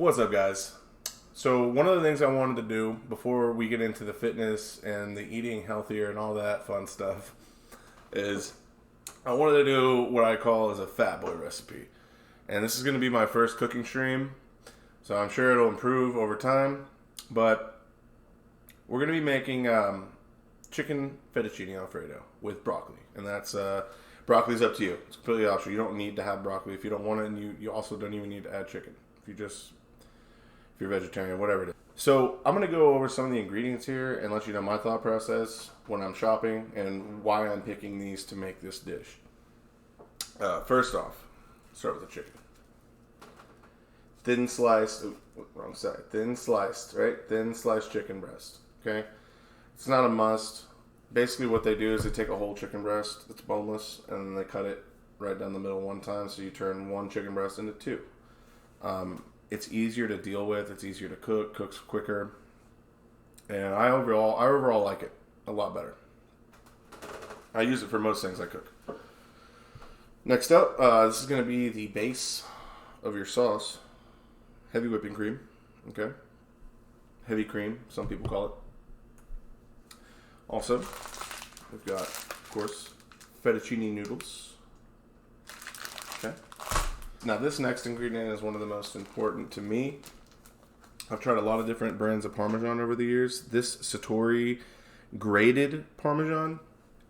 What's up, guys? So one of the things I wanted to do before we get into the fitness and the eating healthier and all that fun stuff is I wanted to do what I call as a fat boy recipe. And this is going to be my first cooking stream, so I'm sure it'll improve over time. But we're going to be making chicken fettuccine Alfredo with broccoli. And that's broccoli's up to you. It's completely optional. You don't need to have broccoli if you don't want it, and you also don't even need to add chicken. If you're vegetarian, whatever it is. So I'm going to go over some of the ingredients here and let you know my thought process when I'm shopping and why I'm picking these to make this dish. First off, start with the chicken. Thin sliced, wrong side, thin sliced, right? Thin sliced chicken breast, okay? It's not a must. Basically what they do is they take a whole chicken breast that's boneless and then they cut it right down the middle one time, so you turn one chicken breast into two. It's easier to deal with. It's easier to cook. Cooks quicker, and I overall like it a lot better. I use it for most things I cook. Next up, this is going to be the base of your sauce. Heavy whipping cream, okay? Heavy cream, some people call it. Also, we've got, of course, fettuccine noodles. Okay. Now, this next ingredient is one of the most important to me. I've tried a lot of different brands of Parmesan over the years. This Satori grated Parmesan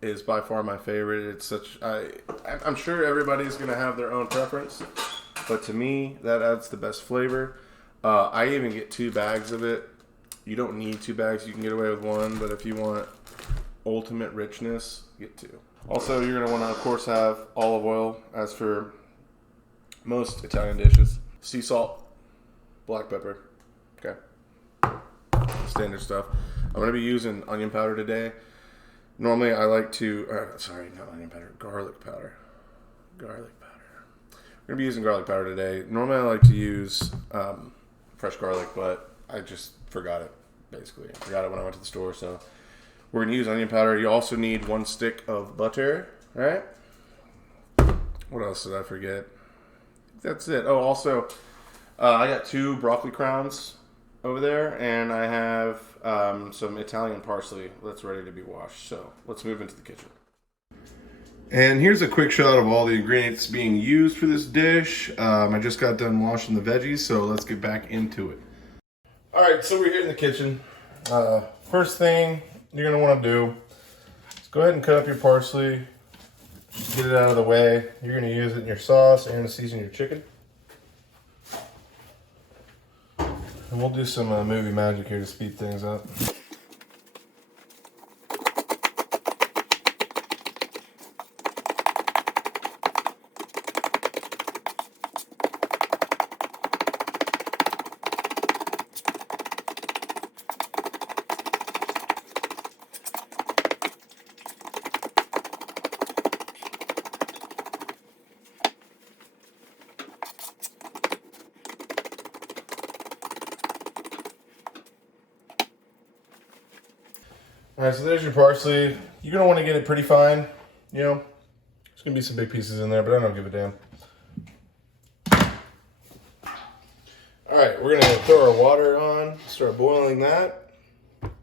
is by far my favorite. It's such, I'm sure everybody's going to have their own preference, but to me, that adds the best flavor. I even get 2 bags of it. You don't need 2 bags. You can get away with 1, but if you want ultimate richness, get 2. Also, you're going to want to, of course, have olive oil, as for most Italian dishes. Sea salt, black pepper, okay, standard stuff. I'm going to be using onion powder today. Normally I like to, not onion powder, garlic powder. I'm going to be using garlic powder today. Normally I like to use fresh garlic, but I just forgot it, basically. I forgot it when I went to the store, so we're going to use onion powder. You also need 1 stick of butter, right? What else did I forget? That's it. Oh, also, I got 2 broccoli crowns over there, and I have some Italian parsley that's ready to be washed. So let's move into the kitchen. And here's a quick shot of all the ingredients being used for this dish. I just got done washing the veggies, so let's get back into it. All right, so we're here in the kitchen. First thing you're going to want to do is go ahead and cut up your parsley. Just get it out of the way. You're going to use it in your sauce and to season your chicken. And we'll do some movie magic here to speed things up. Alright, so there's your parsley. You're going to want to get it pretty fine. You know, there's going to be some big pieces in there, but I don't give a damn. Alright, we're going to throw our water on, start boiling that. Okay.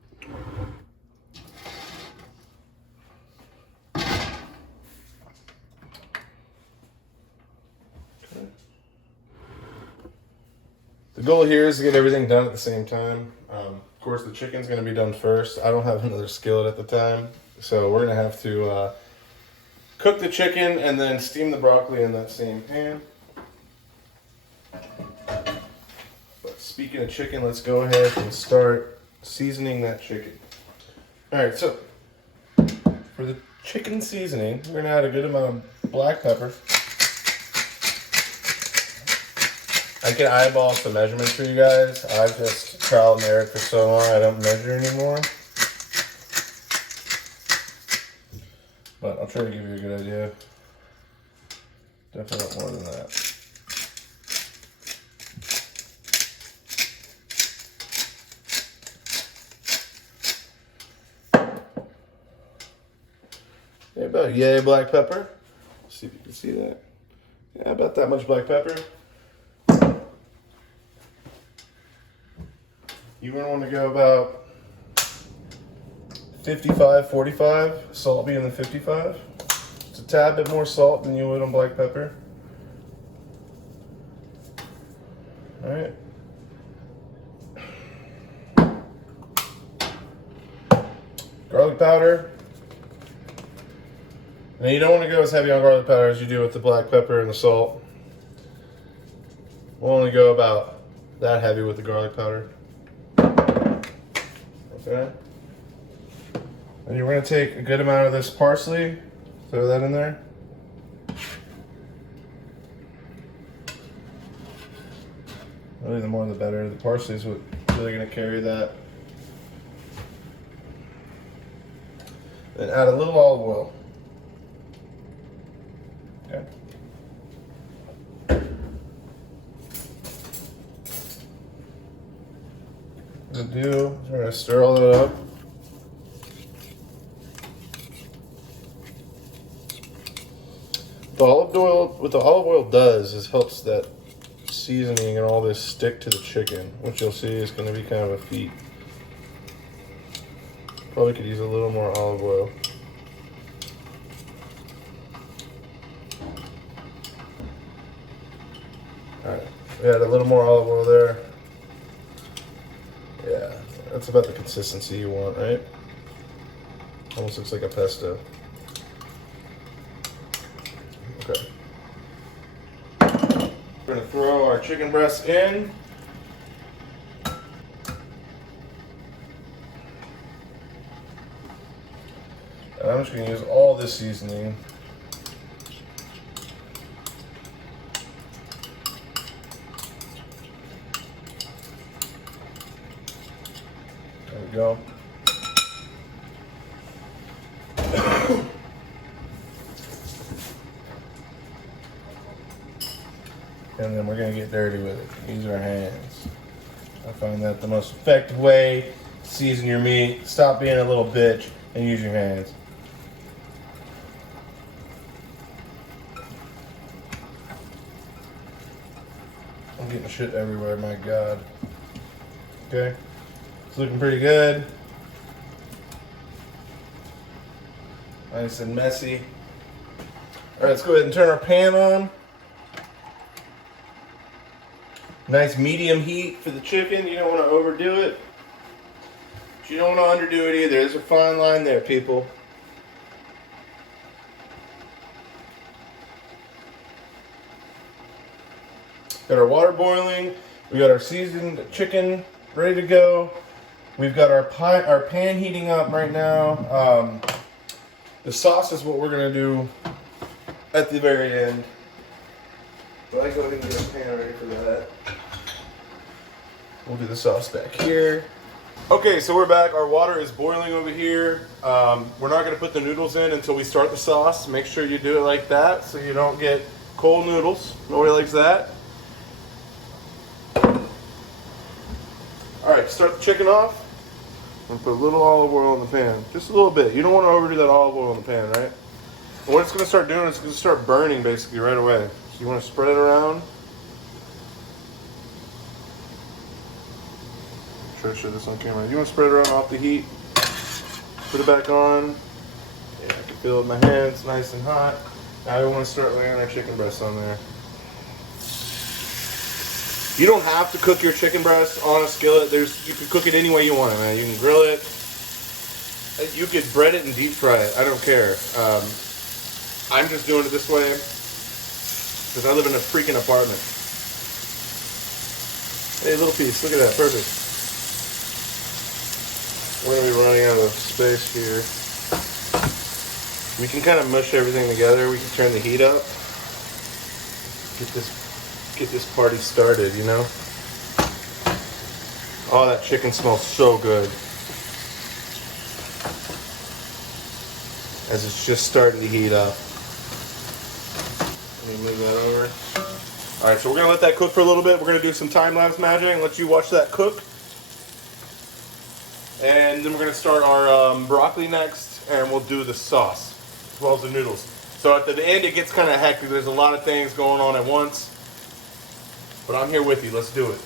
The goal here is to get everything done at the same time. Of course, the chicken's going to be done first. I don't have another skillet at the time, so we're going to have to cook the chicken and then steam the broccoli in that same pan. But speaking of chicken, let's go ahead and start seasoning that chicken. Alright, so for the chicken seasoning, we're going to add a good amount of black pepper. I can eyeball some measurements for you guys. I've just trial and error for so long I don't measure anymore. But I'll try to give you a good idea. Definitely not more than that. Yeah, about yay black pepper. Let's see if you can see that. Yeah, about that much black pepper. You're going to want to go about 55, 45, salt being the 55. It's a tad bit more salt than you would on black pepper. All right. Garlic powder. Now you don't want to go as heavy on garlic powder as you do with the black pepper and the salt. We'll only go about that heavy with the garlic powder. Okay. And you're going to take a good amount of this parsley, throw that in there. Really, the more the better. The parsley is what really going to carry that. Then add a little olive oil. Okay. What we're going to stir all that up. What the olive oil does is helps that seasoning and all this stick to the chicken, which you'll see is going to be kind of a feat. Probably could use a little more olive oil. Alright, we add a little more olive oil there. Yeah, that's about the consistency you want, right? Almost looks like a pesto. Okay. We're going to throw our chicken breast in. And I'm just going to use all this seasoning. There we go. And then we're going to get dirty with it. Use our hands. I find that the most effective way to season your meat. Stop being a little bitch and use your hands. I'm getting shit everywhere, my God. Okay. It's looking pretty good. Nice and messy. Alright, let's go ahead and turn our pan on. Nice medium heat for the chicken. You don't want to overdo it, but you don't want to underdo it either. There's a fine line there, people. Got our water boiling. We got our seasoned chicken ready to go. We've got our pan heating up right now. The sauce is what we're going to do at the very end. So I go ahead and get the pan ready for that. We'll do the sauce back here. Okay, so we're back. Our water is boiling over here. We're not going to put the noodles in until we start the sauce. Make sure you do it like that so you don't get cold noodles. Nobody likes that. Alright, start the chicken off. I'm going to put a little olive oil in the pan. Just a little bit. You don't want to overdo that olive oil in the pan, right? And what it's going to start doing is it's going to start burning basically right away. So you want to spread it around. Try to show this on camera. You want to spread it around off the heat. Put it back on. Yeah, I can feel it in my hands, nice and hot. Now we want to start layering our chicken breasts on there. You don't have to cook your chicken breast on a skillet. You can cook it any way you want it, man. You can grill it. You could bread it and deep fry it. I don't care. I'm just doing it this way because I live in a freaking apartment. Hey, little piece. Look at that. Perfect. We're going to be running out of space here. We can kind of mush everything together. We can turn the heat up. Get this party started, you know? Oh, that chicken smells so good. As it's just starting to heat up. Let me move that over. Alright, so we're going to let that cook for a little bit. We're going to do some time-lapse magic and let you watch that cook. And then we're going to start our broccoli next, and we'll do the sauce, as well as the noodles. So at the end it gets kind of hectic. There's a lot of things going on at once. But I'm here with you. Let's do it.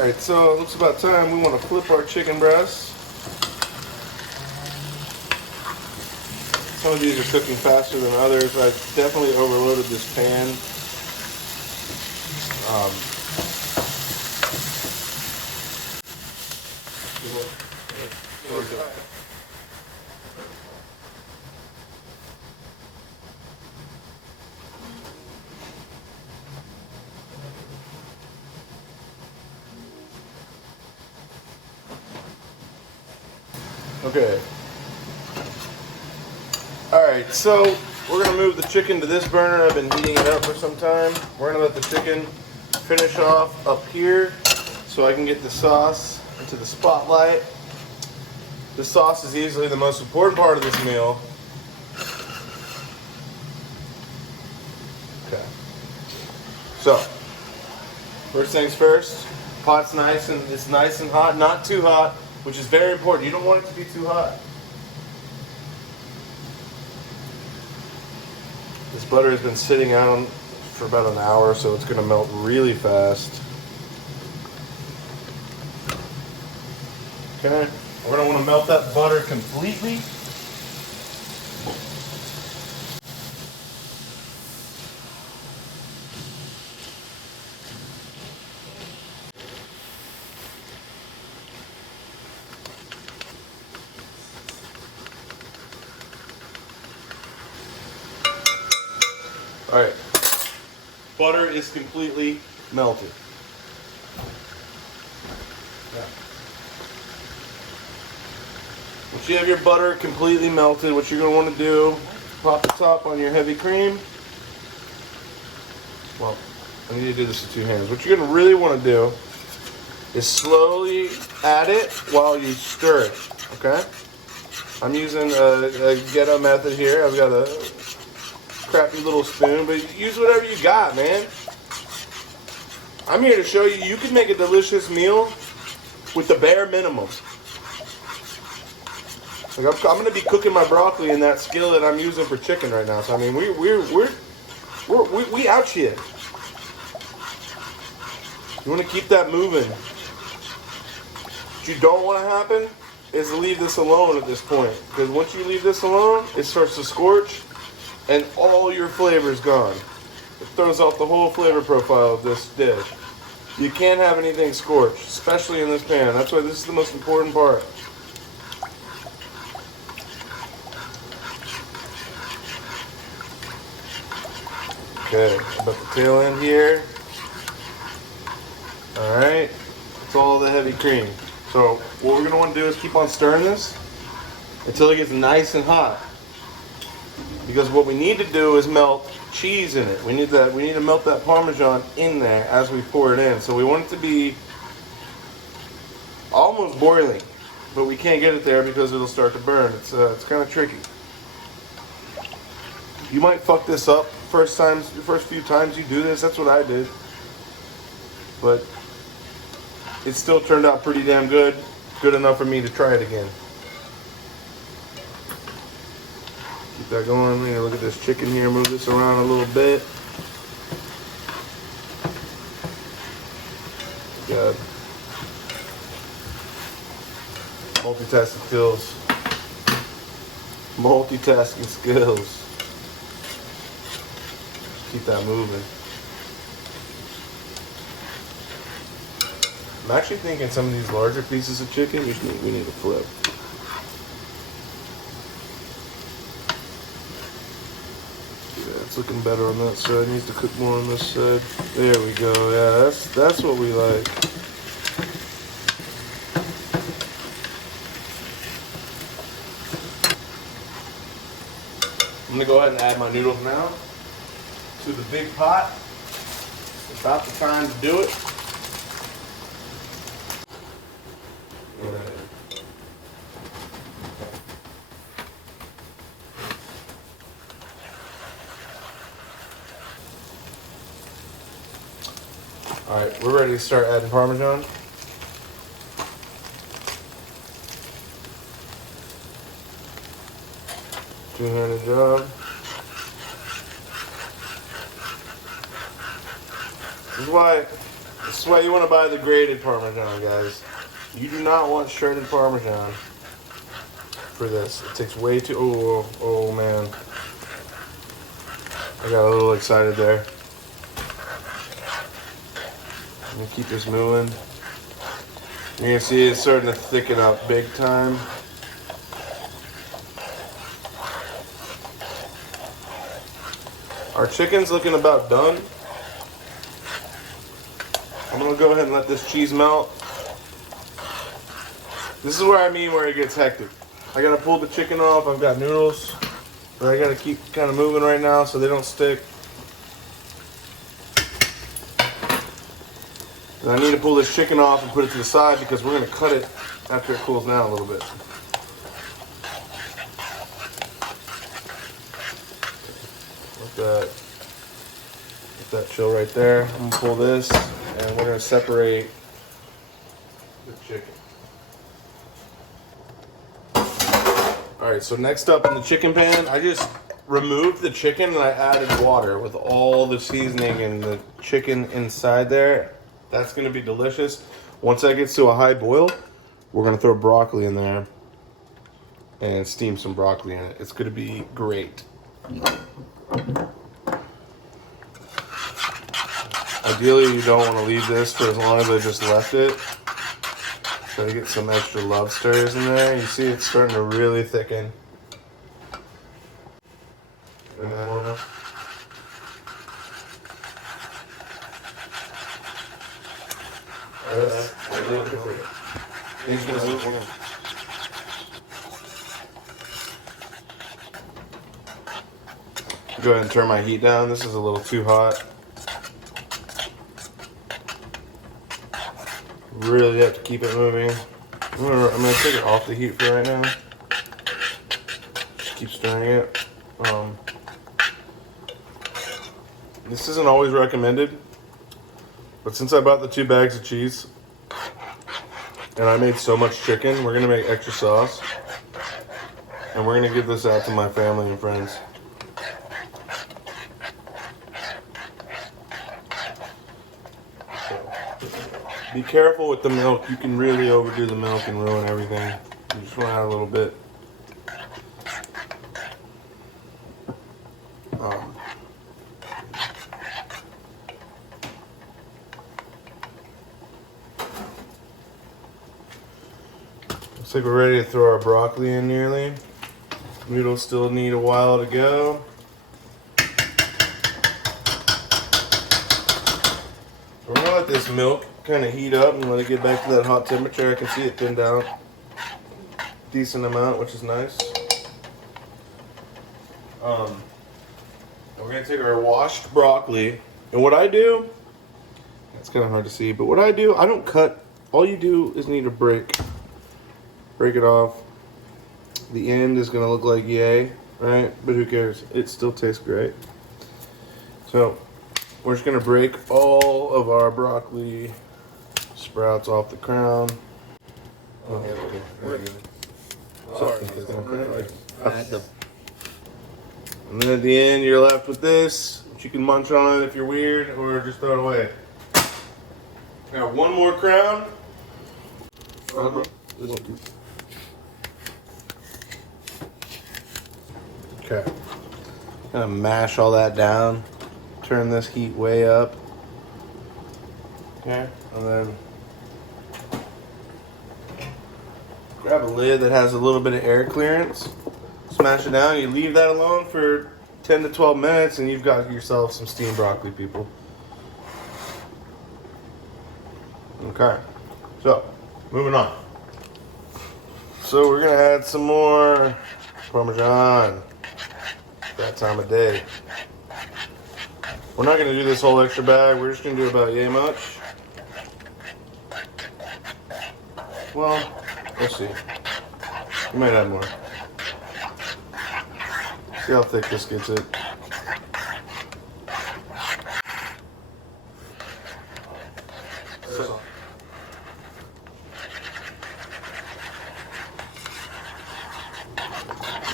Alright, so it looks about time we want to flip our chicken breasts. Some of these are cooking faster than others. I've definitely overloaded this pan. Okay. Alright, so we're going to move the chicken to this burner. I've been heating it up for some time. We're going to let the chicken finish off up here so I can get the sauce into the spotlight. The sauce is easily the most important part of this meal. Okay. So, first things first, pot's it's nice and hot, not too hot, which is very important. You don't want it to be too hot. This butter has been sitting out for about an hour, so it's going to melt really fast. Okay, we're going to want to melt that butter completely. Alright, butter is completely melted. Yeah. Once you have your butter completely melted, what you're going to want to do, pop the top on your heavy cream. Well, I need to do this with two hands. What you're going to really want to do is slowly add it while you stir it, okay? I'm using a ghetto method here. I've got a crappy little spoon, but use whatever you got, man. I'm here to show you you can make a delicious meal with the bare minimum. Like I'm going to be cooking my broccoli in that skillet I'm using for chicken right now. So I mean, we out here. You want to keep that moving. What you don't want to happen is to leave this alone at this point, because once you leave this alone, it starts to scorch. And all your flavor is gone. It throws off the whole flavor profile of this dish. You can't have anything scorched, especially in this pan. That's why this is the most important part. Okay, about the tail end here. Alright, that's all the heavy cream. So what we're going to want to do is keep on stirring this until it gets nice and hot. Because what we need to do is melt cheese in it. We need to melt that Parmesan in there as we pour it in. So we want it to be almost boiling, but we can't get it there because it'll start to burn. It's kind of tricky. You might fuck this up the first few times you do this. That's what I did. But it still turned out pretty damn good. Good enough for me to try it again. Keep that going. Here, look at this chicken here. Move this around a little bit. Good. Multitasking skills. Multitasking skills. Keep that moving. I'm actually thinking some of these larger pieces of chicken we need to flip. It's looking better on that side. Needs to cook more on this side. There we go. Yeah, that's what we like. I'm gonna go ahead and add my noodles now to the big pot. It's about the time to do it. Alright, we're ready to start adding Parmesan. Two-handed job. This is why This is why you want to buy the grated Parmesan, guys. You do not want shredded Parmesan for this. It takes way too... Oh man. I got a little excited there. Let me keep this moving. You're going to see it's starting to thicken up big time. Our chicken's looking about done. I'm going to go ahead and let this cheese melt. This is where I mean where it gets hectic. I got to pull the chicken off. I've got noodles that I got to keep kind of moving right now so they don't stick. And I need to pull this chicken off and put it to the side because we're going to cut it after it cools down a little bit. Let that chill right there. I'm going to pull this and we're going to separate the chicken. Alright, so next up in the chicken pan, I just removed the chicken and I added water with all the seasoning and the chicken inside there. That's going to be delicious. Once that gets to a high boil, we're going to throw broccoli in there and steam some broccoli in it. It's going to be great. Ideally, you don't want to leave this for as long as I just left it. Try to get some extra love stirs in there. You see it's starting to really thicken. Go ahead and turn my heat down. This is a little too hot. Really have to keep it moving. I'm gonna take it off the heat for right now. Just keep stirring it. This isn't always recommended, but since I bought the 2 bags of cheese and I made so much chicken, we're gonna make extra sauce and we're gonna give this out to my family and friends. Be careful with the milk. You can really overdo the milk and ruin everything. You just want to add a little bit. Looks like we're ready to throw our broccoli in nearly. Noodles still need a while to go. We're going to let this milk kind of heat up and let it get back to that hot temperature. I can see it thin down a decent amount, which is nice. We're going to take our washed broccoli, and what I do, it's kind of hard to see, but what I do, I don't cut. All you do is need to break it off. The end is going to look like yay, right? But who cares? It still tastes great. So we're just going to break all of our broccoli sprouts off the crown. And then at the end, you're left with this, which you can munch on if you're weird, or just throw it away. Got one more crown. Okay. Gonna mash all that down. Turn this heat way up. Okay, and then grab a lid that has a little bit of air clearance. Smash it down. You leave that alone for 10 to 12 minutes and you've got yourself some steamed broccoli, people. Okay, so moving on. So we're gonna add some more Parmesan. That time of day. We're not gonna do this whole extra bag. We're just gonna do about yay much. Well, we'll see. We might add more. See how thick this gets it. So,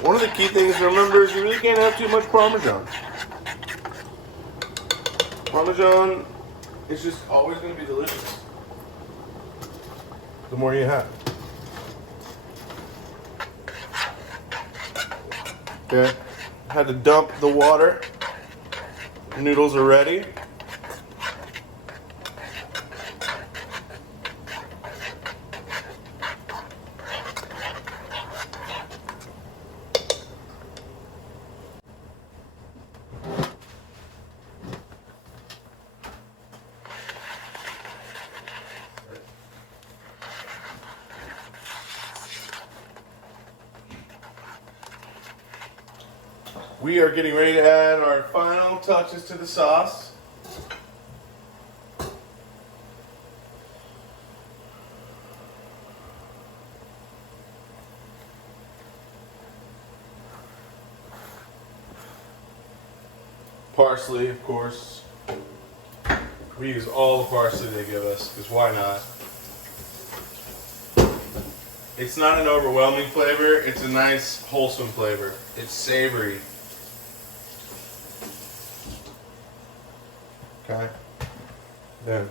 one of the key things to remember is you really can't have too much Parmesan. Parmesan It's just always going to be delicious. The more you have. Okay, had to dump the water. Noodles are ready. We are getting ready to add our final touches to the sauce. Parsley, of course. We use all the parsley they give us, because why not? It's not an overwhelming flavor, it's a nice, wholesome flavor. It's savory. Okay. Then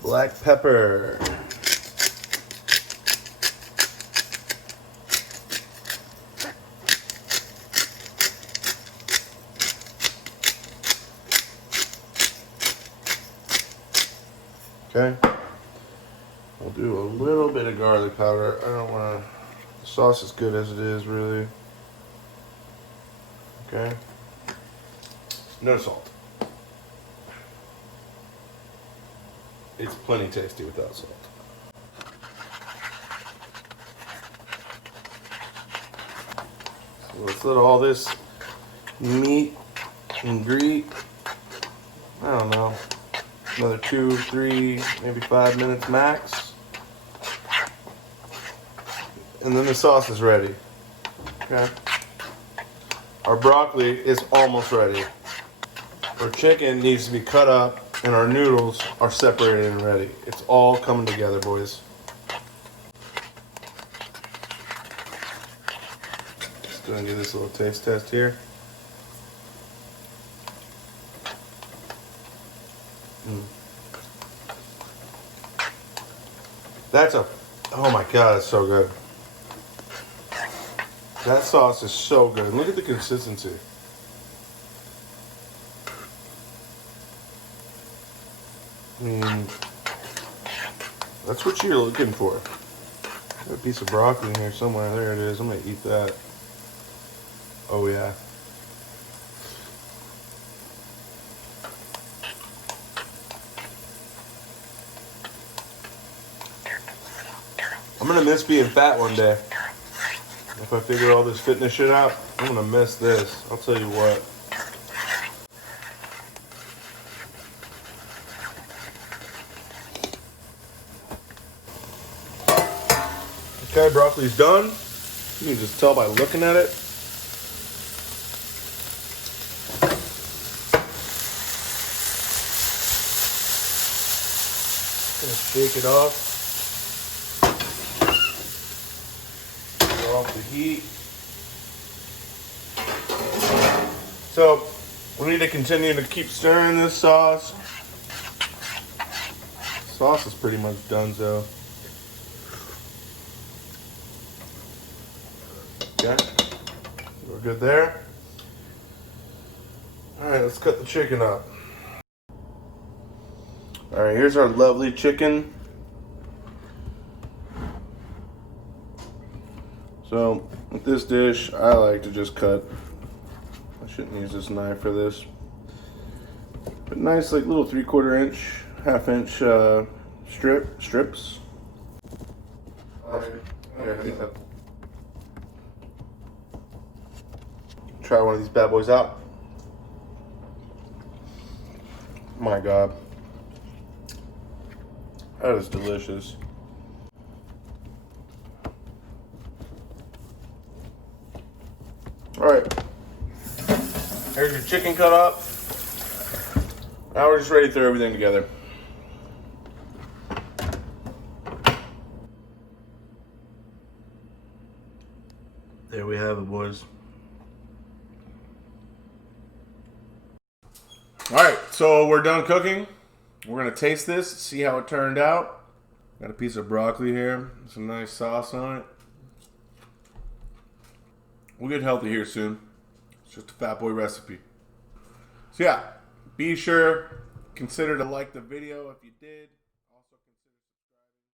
black pepper. Okay. I'll do a little bit of garlic powder. I don't want to. The sauce is good as it is, really. Okay. No salt. It's plenty tasty without salt. So let's let all this meat and greet, I don't know, another 2, 3, maybe 5 minutes max. And then the sauce is ready. Okay. Our broccoli is almost ready. Our chicken needs to be cut up and our noodles are separated and ready. It's all coming together, boys. Just gonna do this little taste test here. That's a, oh my God, it's so good. That sauce is so good. Look at the consistency. I mean, that's what you're looking for. Got a piece of broccoli in here somewhere. There it is. I'm gonna eat that. Oh yeah. I'm gonna miss being fat one day. If I figure all this fitness shit out, I'm gonna miss this. I'll tell you what. Okay, broccoli's done. You can just tell by looking at it. Gonna shake it off. Get off the heat. So we need to continue to keep stirring this sauce. Sauce is pretty much done, so. Okay, we're good there. All right, let's cut the chicken up. All right, here's our lovely chicken. So with this dish, I like to just cut. I shouldn't use this knife for this. But nice, like little 3/4 inch, 1/2 inch strips. All right. Yeah, try one of these bad boys out. My God, that is delicious. All right, here's your chicken cut up. Now we're just ready to throw everything together. There we have it, boys. All right, so we're done cooking. We're gonna taste this, see how it turned out. Got a piece of broccoli here, some nice sauce on it. We'll get healthy here soon. It's just a Fat Boy recipe. So yeah, be sure, consider to like the video if you did.